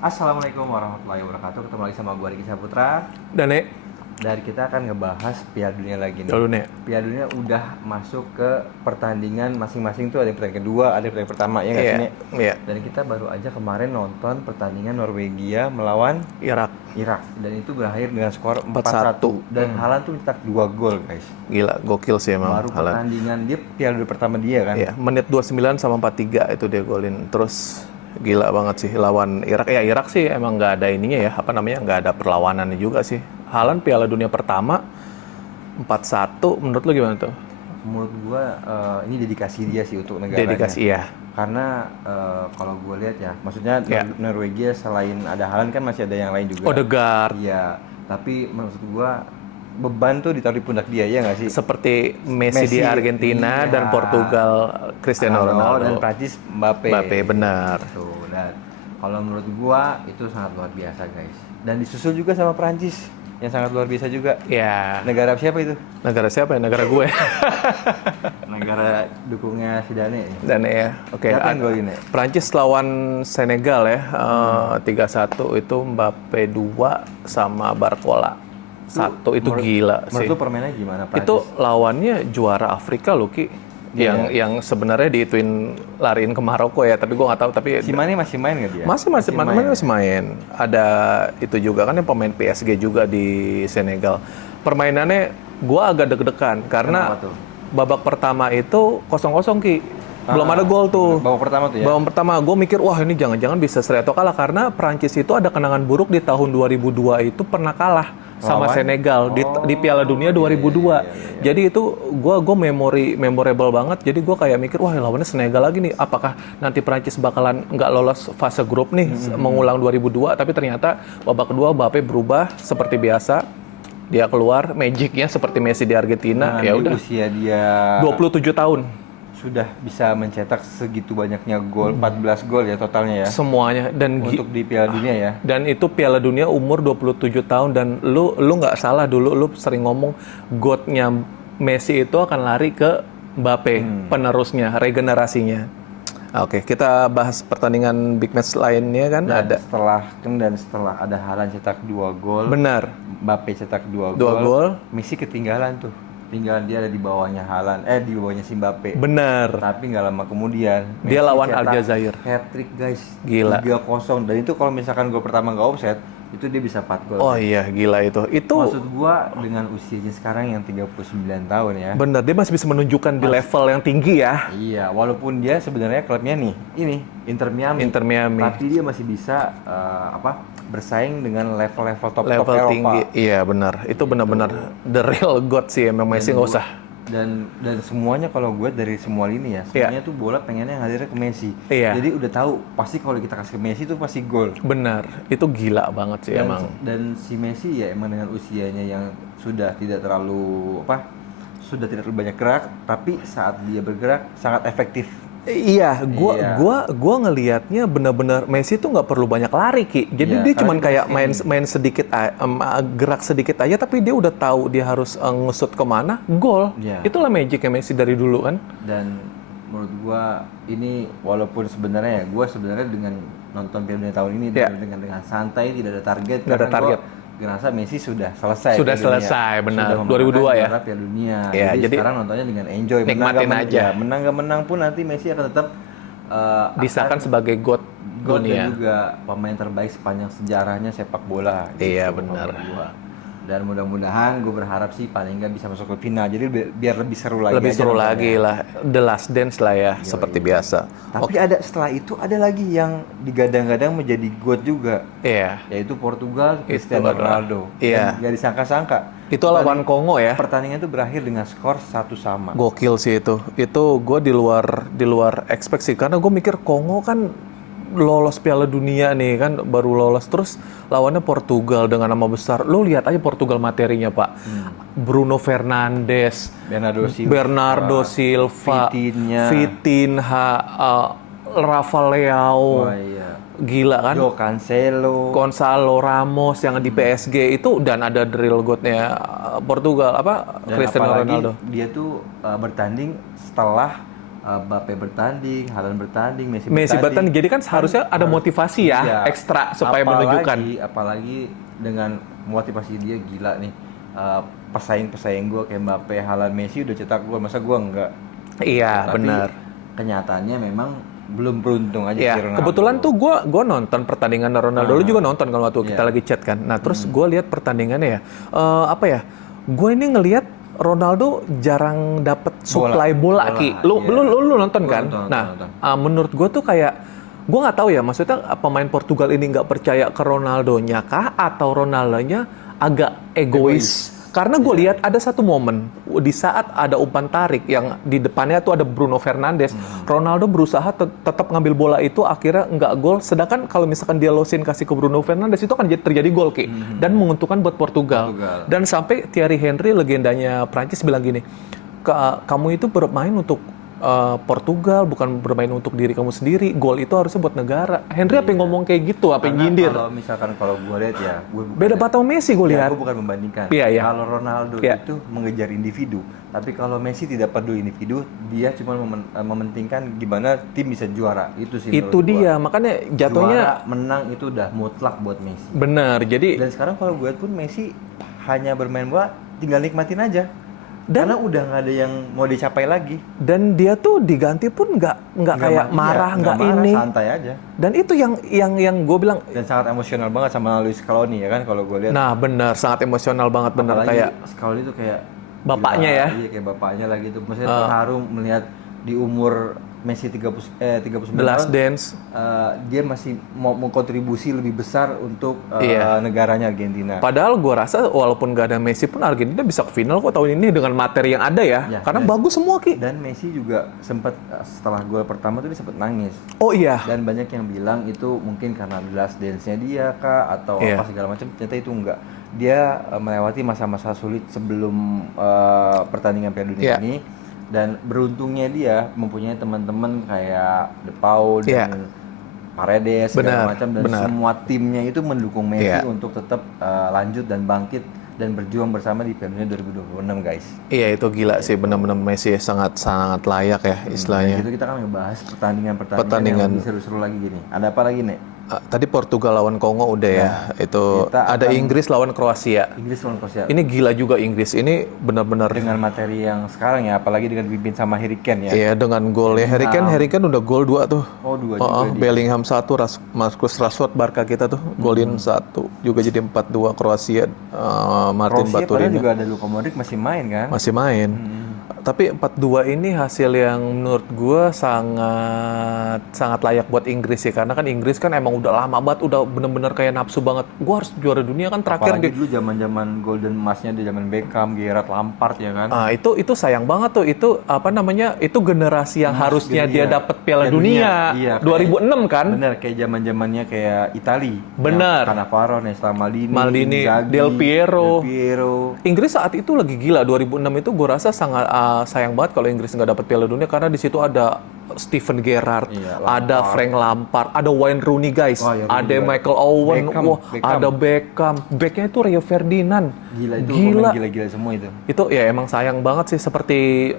Assalamualaikum warahmatullahi wabarakatuh. Ketemu lagi sama gue Riki Saputra. Dan Nek, Dari kita akan ngebahas Piala Dunia lagi nih. lalu Nek, Piala Dunia udah masuk ke pertandingan masing-masing tuh, ada yang pertandingan kedua, ada yang pertandingan pertama, ya nggak sih Nek? Iya, Dan kita baru aja kemarin nonton pertandingan Norwegia melawan Irak, Irak. Dan itu berakhir dengan skor 4-1. 4-1. Dan Haaland tuh mencetak 2 gol guys. gila, gokil sih emang Baru Haaland. pertandingan dia Piala Dunia pertama dia kan. Iya, menit 29 sama 43 itu dia golin. Terus gila banget sih lawan Irak. Ya Irak sih emang nggak ada ininya ya, nggak ada perlawanannya juga sih. Haaland Piala Dunia pertama 4-1, menurut lu gimana tuh? Menurut gua ini dedikasi dia sih untuk negaranya. Dedikasi, iya. Karena kalau gue lihat ya, maksudnya Ya. Norwegia selain ada Haaland kan masih ada yang lain juga. Odegaard, Iya, tapi maksud gue beban tuh ditaruh di pundak dia, ya nggak sih? seperti Messi di Messi, Argentina iya. dan Portugal Cristiano Ronaldo. dan Prancis Mbappe. Mbappe, benar. Tuh, dan kalau menurut gue itu sangat luar biasa guys. Dan disusul juga sama Prancis yang sangat luar biasa juga. Ya, Negara siapa itu? negara siapa ya? Negara gue. Negara dukungnya Zidane. Dan ya, oke. Siapa yang golin ya? Prancis lawan Senegal ya, 3-1 itu Mbappe 2 sama Barcola 1 itu gila sih. Menurut lu permainannya gimana Prancis? Itu lawannya juara Afrika loh Ki. Yang sebenarnya diituin lariin ke Maroko ya, tapi gue nggak tahu. Tapi si Mane masih main nggak dia? masih main. Ada itu juga kan yang pemain PSG juga di Senegal. Permainannya gue agak deg-degan karena Kenapa tuh? babak pertama itu 0-0 Ki. Belum ada gol tuh. Babak pertama tuh ya? Babak pertama gue mikir wah ini jangan-jangan bisa seri atau kalah karena Prancis itu ada kenangan buruk di tahun 2002 itu pernah kalah sama Lawan? Senegal di Piala Dunia 2002. Jadi itu gue memorable banget. Jadi gue kayak mikir wah lawannya Senegal lagi nih. Apakah nanti Prancis bakalan nggak lolos fase grup nih mengulang 2002? Tapi ternyata babak kedua Mbappe berubah seperti biasa. Dia keluar magicnya seperti Messi di Argentina. Ya Di udah. usia dia 27 tahun. sudah bisa mencetak segitu banyaknya gol, 14 gol ya totalnya ya. Semuanya dan Untuk di Piala Dunia ya. Dan itu Piala Dunia umur 27 tahun dan lu nggak salah dulu lu sering ngomong GOAT-nya Messi itu akan lari ke Mbappe, penerusnya, regenerasinya. Oke, kita bahas pertandingan big match lainnya kan ada. Setelah ada Haaland cetak 2 gol, Benar. Mbappe cetak 2 2 gol. Messi ketinggalan tuh. Tinggalan dia ada di bawahnya Haaland, di bawahnya si Mbappe. Benar. Tapi nggak lama kemudian Dia Messi lawan cetak Aljazair. hat-trick guys. Gila. 3-0 dan itu kalau misalkan gol pertama nggak offset, itu dia bisa 4 gol. Oh iya, gila itu. Itu Maksud gua dengan usianya sekarang yang 39 tahun ya. benar, dia masih bisa menunjukkan di level yang tinggi ya. Iya, walaupun dia sebenarnya klubnya nih, ini Inter Miami. Inter Miami. Tapi dia masih bisa bersaing dengan level-level top Level Eropa. tinggi. Iya, benar. Itu benar-benar the real god sih emang Messi nggak usah. Dan semuanya kalau gue dari semua lini ya, semuanya tuh bola pengennya ngadirnya ke Messi. Iya. Jadi udah tahu pasti kalau kita kasih ke Messi itu pasti gol. Benar. Itu gila banget sih emang. Dan si Messi ya emang dengan usianya yang sudah tidak terlalu banyak gerak, tapi saat dia bergerak sangat efektif. Iya, gua ngelihatnya benar-benar Messi tuh nggak perlu banyak lari Ki. Jadi Iya, dia karena cuman dia kayak masih main sedikit, gerak sedikit aja, tapi dia udah tahu dia harus ngusut kemana, gol. Iya. Itulah magicnya Messi dari dulu kan. Dan menurut gua ini walaupun sebenarnya ya gua sebenarnya dengan nonton Piala Dunia tahun ini dengan santai, tidak ada target. Nggak ada karena target. gua ngerasa Messi sudah selesai. Sudah Piala Dunia. selesai, benar. Sudah 2002 ya. memenangkan Piala Dunia. Iya, jadi sekarang nontonnya dengan enjoy. nikmatin aja. Menang gak menang pun nanti Messi akan tetap Disahkan sebagai god God dan dunia. juga pemain terbaik sepanjang sejarahnya sepak bola. Iya, kalau benar. menurut gua. Dan mudah-mudahan gue berharap sih paling nggak bisa masuk ke final. Jadi biar lebih seru lagi. Lebih aja seru nontonnya. lagi lah, The Last Dance lah ya, seperti biasa. Tapi setelah itu ada lagi yang digadang-gadang menjadi GOAT juga, Iya. yaitu Portugal, Cristiano adalah- Ronaldo. iya. Gak disangka-sangka. Itu lawan Kongo ya. Pertandingan itu berakhir dengan skor 1-1. Gokil sih itu. Itu gue di luar expect sih karena gue mikir Kongo kan lolos Piala Dunia nih kan baru lolos terus lawannya Portugal dengan nama besar. Lo lihat aja Portugal materinya Pak. Bruno Fernandes, Bernardo Silva, Vitinha, Rafa Leao. Oh iya. Gila kan? Jo Gonzalo Ramos yang di PSG itu dan ada drill godnya Portugal Dan Cristiano apalagi Ronaldo. dia tuh bertanding setelah Mbappe bertanding, Haaland bertanding, Messi bertanding. Jadi kan seharusnya ada motivasi ya, iya, ekstra supaya menunjukkan. apalagi dengan motivasi dia gila nih. Pesaing-pesaing gue kayak Mbappe, Haaland, Messi udah cetak gol, masa gue enggak? Iya, Tapi benar. kenyataannya memang belum beruntung aja Ya, si Ronaldo. kebetulan tuh gue nonton pertandingan Ronaldo, lu juga nonton kan waktu kita Iya. lagi chat kan. Nah, terus gue lihat pertandingannya ya, apa ya? Gue ini ngelihat Ronaldo jarang dapet supply bola, Ki. Lu, iya. lu nonton Gua kan? nonton. Menurut gue tuh kayak gue nggak tahu ya, maksudnya pemain Portugal ini nggak percaya ke Ronaldonya kah atau Ronaldonya agak egois? Karena gue lihat ada satu momen di saat ada umpan tarik yang di depannya tuh ada Bruno Fernandes. Ronaldo berusaha tetap ngambil bola itu, akhirnya nggak gol. Sedangkan kalau misalkan dia losin kasih ke Bruno Fernandes itu kan terjadi gol, Ki. Dan menguntungkan buat Portugal. Dan sampai Thierry Henry, legendanya Prancis, bilang gini, kamu itu bermain untuk Portugal, bukan bermain untuk diri kamu sendiri. Gol itu harusnya buat negara. Henry apa yang ngomong kayak gitu, apa yang nyindir? Kalau gue lihat ya, Beda batang Messi gue lihat. Gue bukan membandingkan. Iya. Kalau Ronaldo itu mengejar individu, tapi kalau Messi tidak peduli individu, dia cuma mementingkan gimana tim bisa juara. Itu sih. Itu dia, makanya jatuhnya juara menang itu udah mutlak buat Messi. Bener, jadi Dan sekarang kalau gue lihat pun Messi hanya bermain bola, tinggal nikmatin aja. Karena udah nggak ada yang mau dicapai lagi. Dan dia tuh diganti pun nggak kayak marah, nggak ini. Santai aja. Dan itu yang gue bilang. Dan sangat emosional banget sama Luis Scaloni ya kan kalau gue lihat. Nah benar, sangat emosional banget, bener. Apalagi kayak Scaloni itu kayak bapaknya ya. Iya, kayak bapaknya lah gitu. Maksudnya terharu melihat di umur Messi 39 The Last tahun, Dance. Dia masih mau kontribusi lebih besar untuk negaranya Argentina. Padahal gue rasa walaupun gak ada Messi pun Argentina bisa ke final kok tahun ini dengan materi yang ada ya. Karena bagus semua, Ki. Dan Messi juga sempat setelah gol pertama tuh dia sempat nangis. Oh iya. Dan banyak yang bilang itu mungkin karena The Last Dance-nya dia kah atau apa segala macam. Ternyata itu enggak. Dia melewati masa-masa sulit sebelum pertandingan Piala Dunia ini. Dan beruntungnya dia mempunyai teman-teman kayak De Paul dan Paredes segala macam, dan semua timnya itu mendukung Messi untuk tetap lanjut dan bangkit dan berjuang bersama di Piala Dunia 2026, guys. Iya, itu gila sih, benar-benar Messi sangat layak ya istilahnya. Itu kita kan ngebahas pertandingan yang lebih seru-seru lagi gini. Ada apa lagi nih? Tadi Portugal lawan Kongo udah ya. Itu ada Inggris lawan Kroasia. Ini gila juga Inggris. Ini benar-benar dengan materi yang sekarang ya, apalagi dengan dipimpin sama Harry Kane ya. Iya, dengan gol ya. Harry Kane udah gol 2 tuh. Oh, 2 juga. Bellingham 1, Marcus Rashford Barca kita tuh golin 1. Juga jadi 4-2 Kroasia. Martin Baturin juga ada Luka Modric masih main kan? Masih main. Tapi 4-2 ini hasil yang menurut gue sangat layak buat Inggris sih, karena kan Inggris kan emang udah lama banget, udah bener-bener kayak nafsu banget. Gue harus juara dunia kan terakhir. Apalagi dulu zaman-zaman golden emasnya di zaman Beckham, Gerrard, Lampard ya kan. Itu sayang banget tuh. Itu apa namanya? Itu generasi yang harusnya dia dapat Piala Dunia. Iya, 2006 kan? Bener, kayak zaman-zamannya kayak Itali. Bener. Cannavaro, Nesta Maldini, Inzaghi, Del Piero. Inggris saat itu lagi gila. 2006 itu gue rasa sangat sayang banget kalau Inggris nggak dapat Piala Dunia, karena di situ ada Steven Gerrard, ada Frank Lampard, ada Wayne Rooney guys, ada Michael Owen, Beckham. Ada Beckham, backnya itu Rio Ferdinand. Gila semua itu. Itu ya emang sayang banget sih, seperti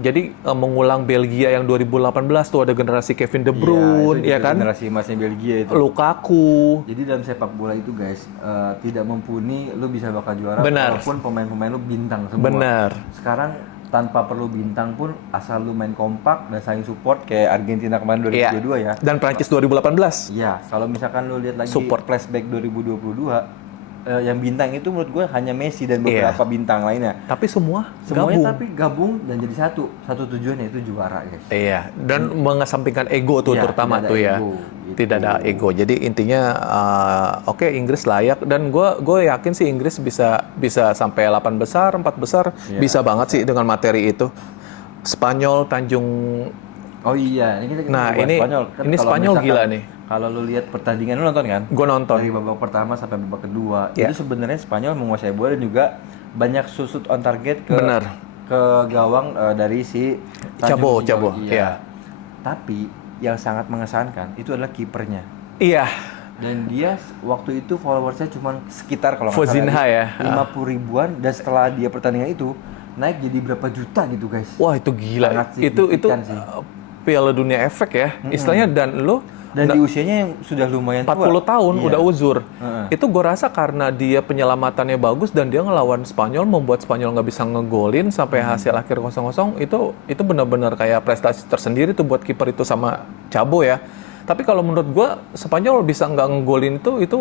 jadi mengulang Belgia yang 2018 tuh ada generasi Kevin De Bruyne, ya kan? Generasi emasnya Belgia itu. Lukaku. Jadi dalam sepak bola itu guys, tidak mumpuni lu bisa bakal juara walaupun pemain-pemain lu bintang semua. Benar. Sekarang tanpa perlu bintang pun, asal lu main kompak dan saling support kayak Argentina kemarin 2022 ya. Dan Prancis 2018. Iya, kalau misalkan lu lihat lagi flashback 2022, yang bintang itu menurut gue hanya Messi dan beberapa bintang lainnya. Tapi semuanya gabung dan jadi satu tujuannya itu juara, guys. Iya, dan mengesampingkan ego tuh terutama tuh ya. Ego, gitu. Tidak ada ego. Jadi intinya oke, Inggris layak, dan gue yakin sih Inggris bisa sampai 8 besar, 4 besar, bisa banget sih dengan materi itu. Spanyol Tanjung. Oh iya, ini kita Spanyol. Ini Spanyol gila nih. Kalau lu lihat pertandingan, lu nonton kan? Gue nonton. Dari babak pertama sampai babak kedua, itu sebenarnya Spanyol menguasai bola dan juga banyak shoot on target ke gawang dari si Cabo. Iya. Tapi yang sangat mengesankan itu adalah kipernya. Iya. Dan dia waktu itu followersnya cuma sekitar kalau nggak salah 50 ribuan, dan setelah dia pertandingan itu naik jadi berapa juta gitu guys. Wah itu gila. Sangat Itu signifikan sih. Piala Dunia efek ya, istilahnya. Dan di usianya yang sudah lumayan 40 tua. tahun Iya. udah uzur. Itu gue rasa karena dia penyelamatannya bagus dan dia ngelawan Spanyol, membuat Spanyol nggak bisa ngegolin sampai hasil akhir 0-0. Itu benar-benar kayak prestasi tersendiri tuh buat kiper itu sama Cabo ya. Tapi kalau menurut gue Spanyol bisa nggak ngegolin itu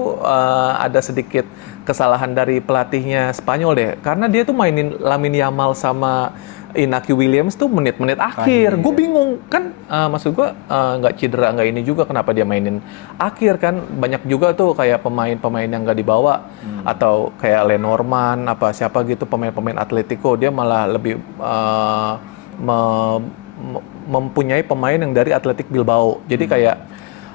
ada sedikit kesalahan dari pelatihnya Spanyol deh, karena dia tuh mainin Lamine Yamal sama Inaki Williams tuh menit-menit akhir. Gue bingung kan, maksud gue nggak cedera nggak ini juga, kenapa dia mainin akhir kan? Banyak juga tuh kayak pemain-pemain yang nggak dibawa atau kayak Lenormand apa siapa gitu, pemain-pemain Atletico, dia malah lebih mempunyai pemain yang dari Athletic Bilbao. Jadi kayak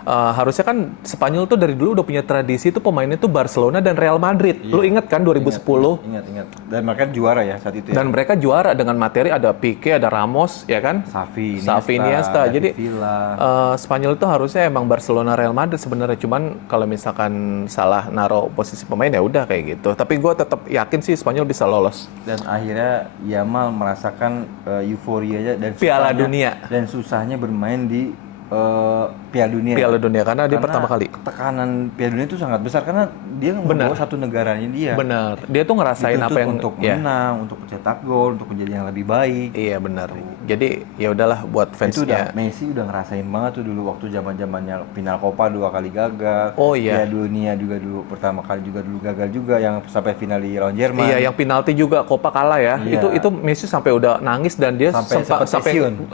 harusnya kan Spanyol tuh dari dulu udah punya tradisi tuh pemainnya tuh Barcelona dan Real Madrid. Lu inget kan 2010? Ingat. Dan mereka juara ya saat itu ya. Dan mereka juara dengan materi ada Pique, ada Ramos, ya kan? Xavi, Iniesta. Jadi Villa. Spanyol itu harusnya emang Barcelona, Real Madrid sebenarnya. Cuman kalau misalkan salah naruh posisi pemain ya udah kayak gitu. Tapi gue tetap yakin sih Spanyol bisa lolos. Dan akhirnya Yamal merasakan euforianya dan Piala Dunia. Dan susahnya bermain di Piala Dunia karena dia pertama kali. Tekanan Piala Dunia itu sangat besar karena dia membawa satu negaranya dia. Benar. Dia tuh ngerasain apa yang untuk menang, untuk mencetak gol, untuk menjadi yang lebih baik. Iya benar. Jadi ya udahlah buat fansnya. Messi udah ngerasain banget tuh dulu waktu zaman-zamannya final Copa 2 kali gagal. Oh iya. Piala Dunia juga dulu pertama kali juga dulu gagal juga, yang sampai final di lawan Jerman. Iya, yang penalti juga Copa kalah ya. Iya. Itu Messi sampai udah nangis dan dia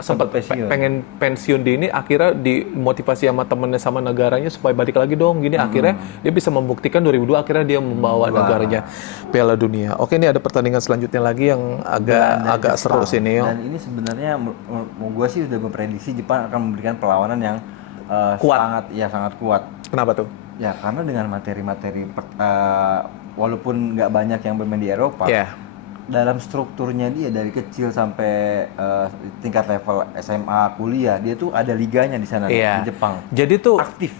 sempat pengen pensiun dini, akhirnya dimotivasi sama temennya sama negaranya supaya balik lagi dong gini. Akhirnya dia bisa membuktikan 2002 akhirnya dia membawa negaranya Piala Dunia. Oke, ini ada pertandingan selanjutnya lagi yang agak seru sini. Dan ini sebenarnya gue sih udah memprediksi Jepang akan memberikan perlawanan yang sangat kuat. Kenapa tuh? Ya karena dengan materi-materi walaupun nggak banyak yang bermain di Eropa. Dalam strukturnya dia dari kecil sampai tingkat level SMA, kuliah, dia tuh ada liganya di sana di Jepang. Jadi tuh aktif.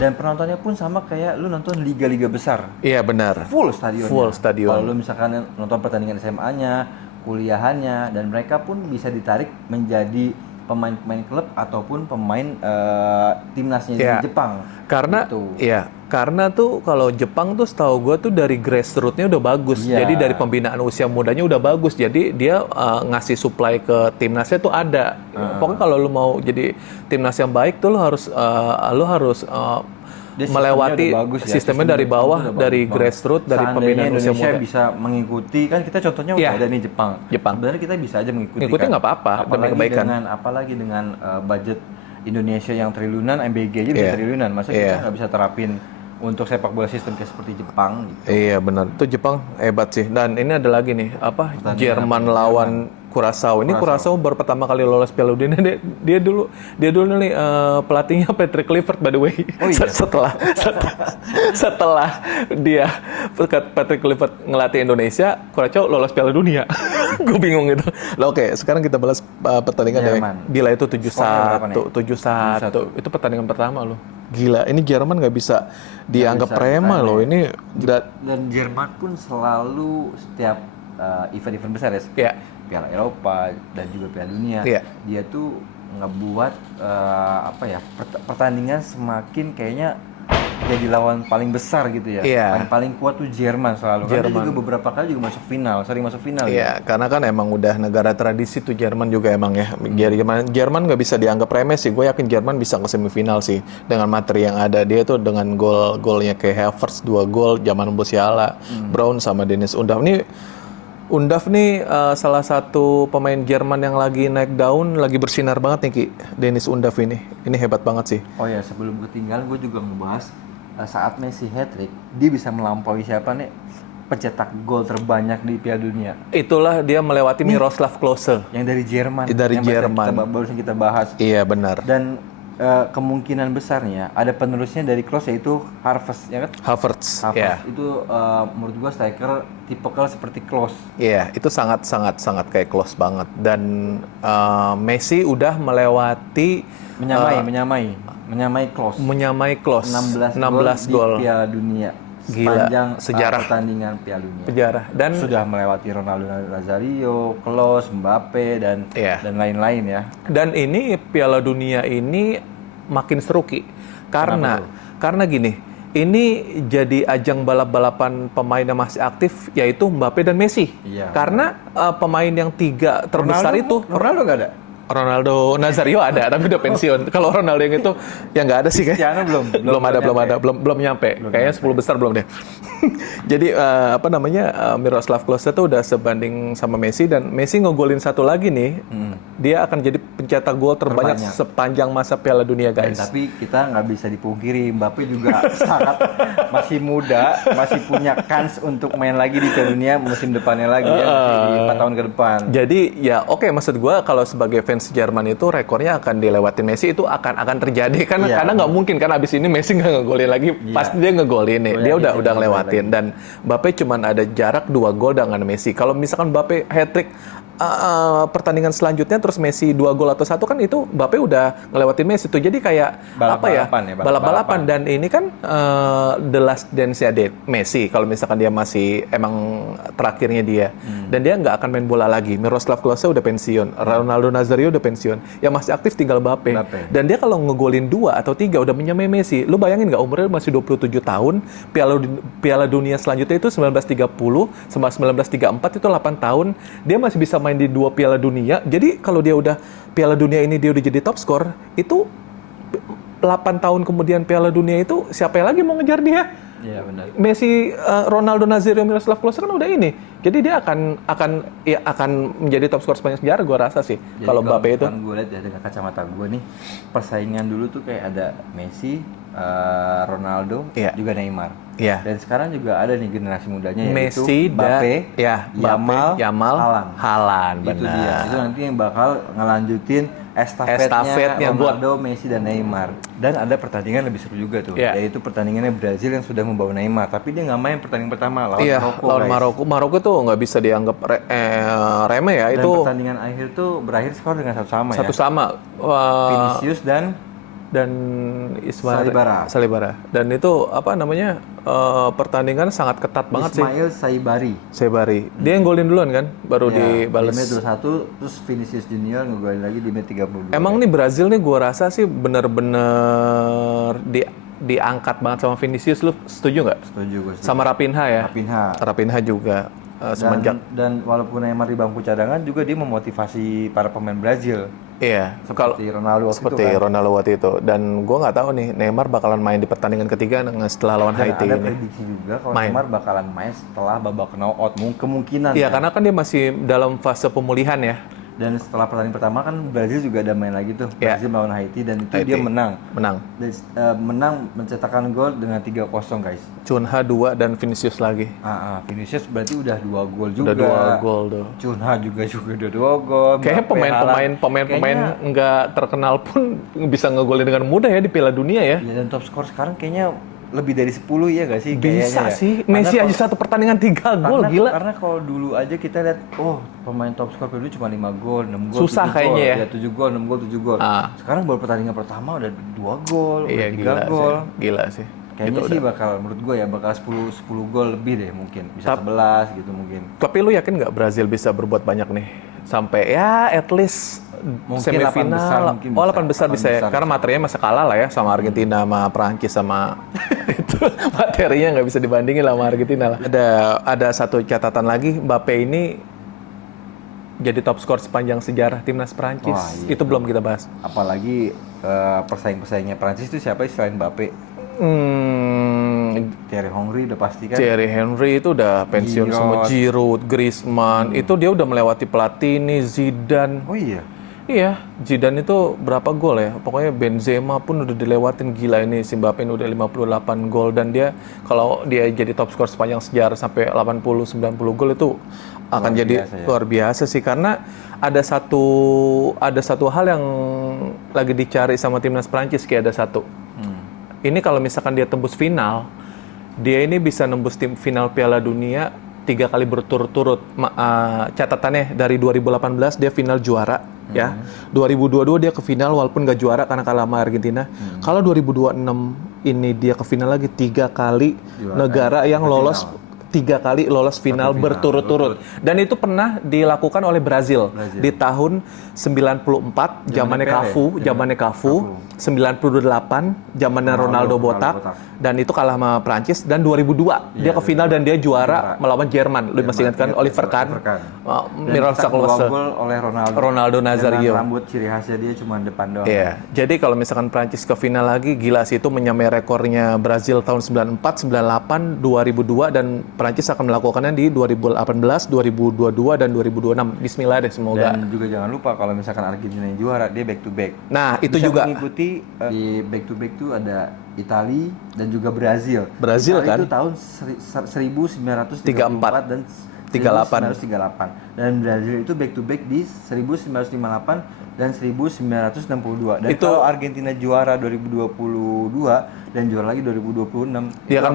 Dan penontonnya pun sama kayak lu nonton liga-liga besar. Iya benar. Full stadion. Kalau lu misalkan nonton pertandingan SMA-nya, kuliahannya, dan mereka pun bisa ditarik menjadi pemain-pemain klub ataupun pemain timnasnya di Jepang. Karena tuh kalau Jepang tuh setahu gue tuh dari grassroots-nya udah bagus. Jadi dari pembinaan usia mudanya udah bagus. Jadi dia ngasih supply ke timnasnya tuh ada. Pokoknya kalau lu mau jadi timnas yang baik tuh lu harus melewati sistemnya dari bawah, dari grassroots, dari pembinaan usia muda. Indonesia bisa mengikuti, kan kita contohnya udah ada nih Jepang. Sebenarnya kita bisa aja mengikuti kan? Nggak apa-apa, demi kebaikan. Apalagi dengan budget Indonesia yang triliunan, MBG aja bisa triliunan. Masa kita nggak bisa terapin untuk sepak bola sistem kayak seperti Jepang gitu. Iya benar, itu Jepang hebat sih. Dan ini ada lagi nih, Jerman lawan Curaçao. Ini Curaçao baru pertama kali lolos Piala Dunia. Dia dulu nih pelatihnya Patrick Kluivert by the way. Oh, iya. setelah dia Patrick Kluivert ngelatih Indonesia, Curaçao lolos Piala Dunia. Gue bingung gitu. Oke, sekarang kita balas pertandingan Jerman. Gila itu 7-1. Itu pertandingan pertama loh. Gila, ini Jerman nggak bisa dianggap remeh loh. Ini dan Jerman pun selalu setiap event-event besar ya. Piala Eropa dan juga Piala Dunia, dia tuh ngebuat pertandingan semakin kayaknya jadi lawan paling besar gitu ya. Paling kuat tuh Jerman selalu. Kan dia juga beberapa kali juga sering masuk final. Karena kan emang udah negara tradisi tuh Jerman juga emang ya. Jerman nggak bisa dianggap remeh sih. Gue yakin Jerman bisa ke semifinal sih dengan materi yang ada. Dia tuh dengan golnya kayak Havertz 2 gol zaman Musiala, Brown sama Dennis Undav nih salah satu pemain Jerman yang lagi naik daun, lagi bersinar banget nih Ki. Dennis Undav ini hebat banget sih. Oh ya, sebelum ketinggalan gue juga ngebahas saat Messi hat-trick, dia bisa melampaui siapa nih pencetak gol terbanyak di Piala Dunia. Itulah dia melewati Miroslav Klose yang dari Jerman. Barusan kita bahas. Iya benar. Dan kemungkinan besarnya ada penerusnya dari Klose, yaitu Havertz, ya kan? Havertz. Itu menurut gua striker tipikal seperti Klose. Iya, itu sangat kayak Klose banget. Dan Messi udah melewati menyamai Klose. 16 16 gol di Piala Dunia sepanjang sejarah pertandingan Piala Dunia. Sejarah dan sudah melewati Ronaldo Nazario, Klose, Mbappe dan lain-lain ya. Dan ini Piala Dunia ini makin seru Ki. Karena gini, ini jadi ajang balap-balapan pemain yang masih aktif yaitu Mbappe dan Messi. Iya, karena pemain yang 3 terbesar Ronaldo nggak ada. Ronaldo Nazario ada tapi udah pensiun. Kalau Ronaldo yang itu yang nggak ada sih Cristiano belum nyampe. Kayaknya 10 besar belum deh. Jadi Miroslav Klose tuh udah sebanding sama Messi dan Messi ngegolin satu lagi nih. Dia akan jadi pencetak gol terbanyak sepanjang masa Piala Dunia, guys. Tapi kita nggak bisa dipungkiri Mbappe juga sangat masih muda, masih punya kans untuk main lagi di Piala Dunia musim depannya lagi ya, di 4 tahun ke depan. Jadi ya oke, maksud gue kalau sebagai fans Jerman itu rekornya akan dilewatin Messi itu akan terjadi karena nggak mungkin kan abis ini Messi nggak ngegolin lagi, pasti dia ngegolin nih. Dia udah ngelewatin dan Mbappe cuman ada jarak 2 gol dengan Messi. Kalau misalkan Mbappe hat-trick pertandingan selanjutnya terus Messi 2 gol atau 1 kan itu Mbappe udah ngelewatin Messi tuh. Jadi kayak balap-balapan dan ini kan the last dance-nya Messi kalau misalkan dia masih emang terakhirnya dia. Dan dia nggak akan main bola lagi. Miroslav Klose udah pensiun, Ronaldo Nazario udah pensiun. Yang masih aktif tinggal Mbappe. Dan dia kalau ngegolin 2 atau 3 udah menyamai Messi. Lu bayangin nggak umurnya masih 27 tahun, Piala Dunia selanjutnya itu 1930 sama 1934 itu 8 tahun. Dia masih bisa main di 2 Piala Dunia. Jadi kalau dia udah Piala Dunia ini dia udah jadi top skor, itu 8 tahun kemudian Piala Dunia itu siapa yang lagi mau ngejar dia? Iya benar. Messi, Ronaldo Nazario, Miroslav Klose kan udah ini. Jadi dia akan menjadi top skor sepanjang sejarah, gue rasa sih. Kalau Mbappe itu. Gue lihat ya dengan kacamata gue nih, persaingan dulu tuh kayak ada Messi, Ronaldo, juga Neymar. Iya. Dan sekarang juga ada nih generasi mudanya yaitu Messi, Mbappe, Yamal, Haaland. Itu dia. Itu nanti yang bakal ngelanjutin estafetnya Ronaldo, Messi dan Neymar. Dan ada pertandingan lebih seru juga tuh, yaitu pertandingannya Brazil yang sudah membawa Neymar, tapi dia nggak main pertandingan pertama lawan Maroko. Maroko tuh nggak bisa dianggap remeh ya. Dan itu pertandingan akhir tuh berakhir skor dengan 1-1 Vinicius dan Salibara. Dan itu pertandingan sangat ketat banget Ismail sih. Saibari. Dia yang golin duluan kan, baru dibales. Di menit 21 terus Vinicius Junior ngegolin lagi di menit 32. Emang nih Brazil nih gua rasa sih bener-bener diangkat banget sama Vinicius, lu setuju nggak? Setuju gue. Sama Raphinha ya? Raphinha juga. Semenjak dan walaupun Neymar di bangku cadangan juga dia memotivasi para pemain Brazil. Iya, seperti Ronaldo waktu itu. Dan gue nggak tahu nih Neymar bakalan main di pertandingan ketiga setelah lawan Haiti ini. Ada prediksi juga kalau Neymar bakalan main setelah babak knockout, kemungkinan. Iya, karena kan dia masih dalam fase pemulihan ya. Dan setelah pertandingan pertama kan Brazil juga ada main lagi tuh, Brazil melawan Haiti dan itu dia menang. Menang mencetakkan gol dengan 3-0 guys. Cunha 2 dan Vinicius lagi. Vinicius berarti udah 2 gol juga. Udah 2 gol tuh. Cunha juga udah 2 gol. Kayaknya pemain nggak terkenal pun bisa ngegolin dengan mudah ya di Piala Dunia ya. Iya, dan top skor sekarang kayaknya lebih dari 10 ya gak sih? Bisa sih, Messi aja satu pertandingan 3 gol, gila. Karena kalau dulu aja kita lihat, pemain top skor dulu cuma 5 gol, 6 gol, susah 7 kayaknya gol. Ya. 7 gol, 6 gol, 7 gol. Sekarang baru pertandingan pertama udah 2 gol, udah 3 gol. Gila sih. Kayaknya sih menurut gue ya bakal 10 gol lebih deh mungkin. Bisa 11 gitu mungkin. Tapi lu yakin nggak Brazil bisa berbuat banyak nih? Sampai ya at least mungkin semifinal. 8 besar bisa ya. Karena materinya masa kalah lah ya sama Argentina, sama Prancis, sama itu materinya nggak bisa dibandingin lah sama Argentina lah. Ada satu catatan lagi, Mbappe ini jadi top skor sepanjang sejarah timnas Prancis. Itu belum kita bahas. Apalagi persaing-persaingnya Prancis itu siapa selain Mbappe? Thierry Henry udah pasti kan? Thierry Henry itu udah pensiun semua. Giroud, Griezmann, itu dia udah melewati Platini, Zidane. Oh iya? Iya, Zidane itu berapa gol ya? Pokoknya Benzema pun udah dilewatin, gila ini si Mbappe udah 58 gol dan dia kalau dia jadi top skor sepanjang sejarah sampai 80-90 gol itu akan jadi luar biasa sih, karena ada satu hal yang lagi dicari sama timnas Prancis, kayak ada satu. Ini kalau misalkan dia tembus final, dia ini bisa nembus tim final Piala Dunia 3 kali berturut-turut. Catatannya dari 2018 dia final juara, ya. 2022 dia ke final walaupun nggak juara karena kalah sama Argentina. Kalau 2026 ini dia ke final lagi 3 kali Juara, negara yang lolos final. 3 kali lolos final berturut-turut. Dan itu pernah dilakukan oleh Brazil. Di tahun 94 zamannya Cafu, 98 zamannya Ronaldo botak, dan itu kalah sama Prancis, dan 2002 dia ke final dan dia juara melawan Jerman. Lu masih ingat kan Oliver Kahn, Miroslav Klose, gol oleh Ronaldo Nazario. Dengan rambut ciri khasnya dia cuma depan doang. Iya. Jadi kalau misalkan Prancis ke final lagi, gila sih, itu menyamai rekornya Brazil tahun 94, 98, 2002, dan Prancis akan melakukannya di 2018, 2022, dan 2026. Bismillah deh, semoga. Dan juga jangan lupa kalau misalkan Argentina yang juara, dia back to back. Nah, itu bisa juga mengikuti di back to back itu ada Italia dan juga Brazil. Brazil Italia kan? itu tahun 1934 dan 1938. Dan Brazil itu back to back di 1958 dan 1962. Dan Itu kalau Argentina juara 2022 dan juara lagi 2026, dia akan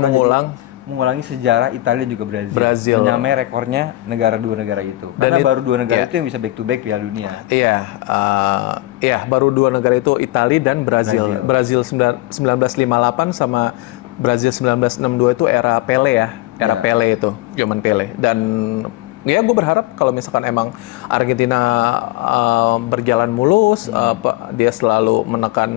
mengulangi sejarah Italia juga Brazil. Menyamai rekornya dua negara itu. Karena baru dua negara itu yang bisa back to back Piala Dunia. Iya, baru dua negara itu, Italia dan Brazil. Brazil 1958 sama Brazil 1962 itu era Pele ya. Era Pele itu, zaman Pele. Dan ya gue berharap kalau misalkan emang Argentina berjalan mulus, dia selalu menekan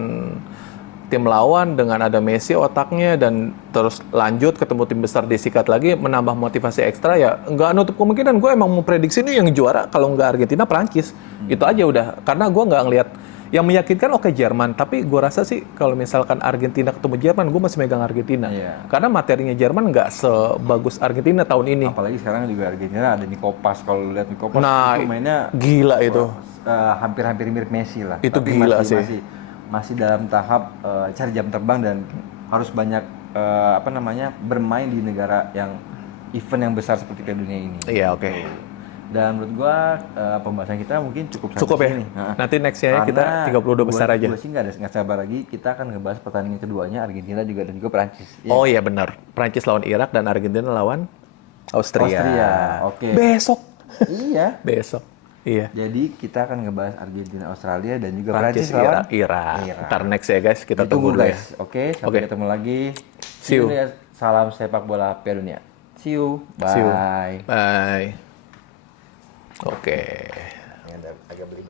tim lawan dengan ada Messi otaknya, dan terus lanjut ketemu tim besar disikat lagi, menambah motivasi ekstra, ya nggak nutup kemungkinan gue emang mau prediksi ini yang juara kalau nggak Argentina, Prancis. Itu aja udah, karena gue nggak ngelihat yang meyakinkan. Oke, Jerman, tapi gue rasa sih kalau misalkan Argentina ketemu Jerman, gue masih megang Argentina. Karena materinya Jerman nggak sebagus Argentina tahun ini. Apalagi sekarang juga Argentina ada Nico Paz. Kalau lihat Nico Paz itu mainnya gila itu. Hampir-hampir mirip Messi lah. Itu tapi gila sih. Masih dalam tahap cari jam terbang dan harus banyak bermain di negara yang event yang besar seperti Piala Dunia ini. Iya, oke. Dan menurut gua pembahasan kita mungkin cukup ya. Sini. Nanti nextnya kita 32 besar aja. Gue sih nggak sabar lagi, kita akan ngebahas pertandingan keduanya Argentina juga dan juga Prancis. Oh iya benar. Prancis lawan Irak dan Argentina lawan Austria. Oke. Besok. Iya. Besok. Iya. Jadi kita akan ngebahas Argentina, Australia, dan juga Prancis lawan Irak. Ntar next ya guys, kita tunggu dulu ya. Oke, sampai ketemu lagi. See you. Salam sepak bola Piala Dunia. See you. Bye. Bye. Oke. Agak beli.